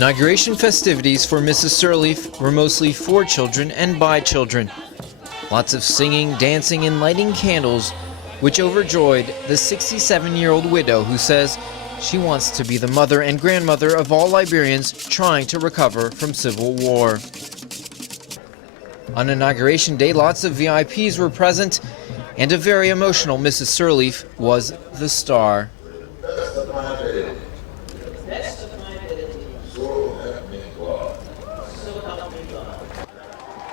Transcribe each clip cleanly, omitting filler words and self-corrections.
Inauguration festivities for Mrs. Sirleaf were mostly for children and by children. Lots of singing, dancing, and lighting candles, which overjoyed the 67-year-old widow who says she wants to be the mother and grandmother of all Liberians trying to recover from civil war. On Inauguration Day, lots of VIPs were present, and a very emotional Mrs. Sirleaf was the star.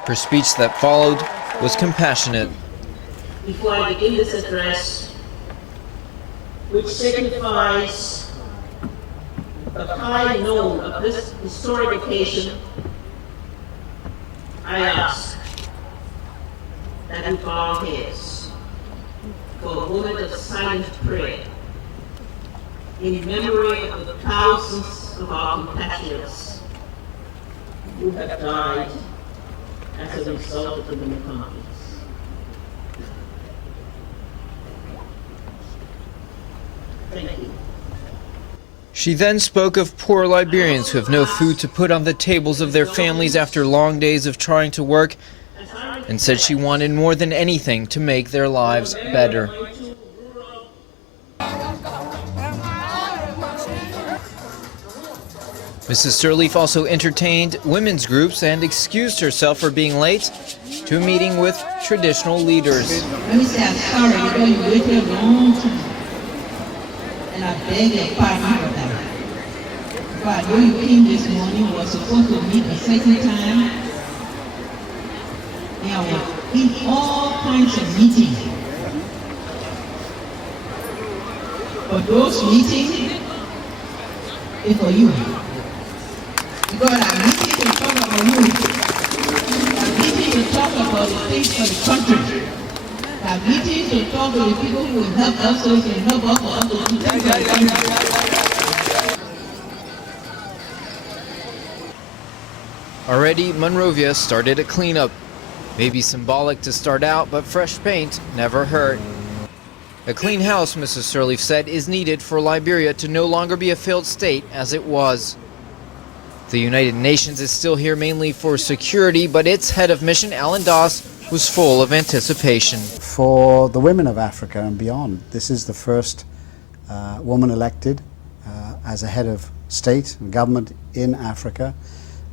Her speech that followed was compassionate. Before I begin this address, which signifies the high note of this historic occasion, I ask that we bow our heads for a moment of silent prayer in memory of the thousands of our compatriots who have died as a result of the many conflicts. Thank you. She then spoke of poor Liberians who have no food to put on the tables of their families after long days of trying to work, and said she wanted more than anything to make their lives better. Mrs. Sirleaf also entertained women's groups and excused herself for being late to a meeting with traditional leaders. Let me say I'm sorry because you waited a long time. And I beg your pardon for that. But when you came this morning, we were supposed to meet a certain time. And we were in all kinds of meetings. But those meetings is for you. Because I'm meeting to talk about you. I'm meeting to talk about the things for the country. I'm meeting to talk to the people who will help us so we can help us to do things for the country. Already, Monrovia started a cleanup. Maybe symbolic to start out, but fresh paint never hurt. A clean house, Mrs. Sirleaf said, is needed for Liberia to no longer be a failed state as it was. The United Nations is still here mainly for security, but its head of mission, Alan Doss, was full of anticipation. For the women of Africa and beyond, this is the first woman elected as a head of state and government in Africa,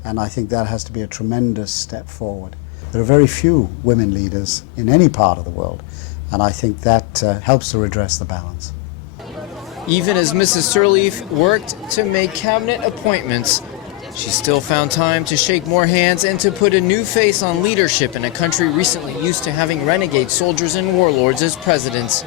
and I think that has to be a tremendous step forward. There are very few women leaders in any part of the world, and I think that helps to redress the balance. Even as Mrs. Sirleaf worked to make cabinet appointments, she still found time to shake more hands and to put a new face on leadership in a country recently used to having renegade soldiers and warlords as presidents.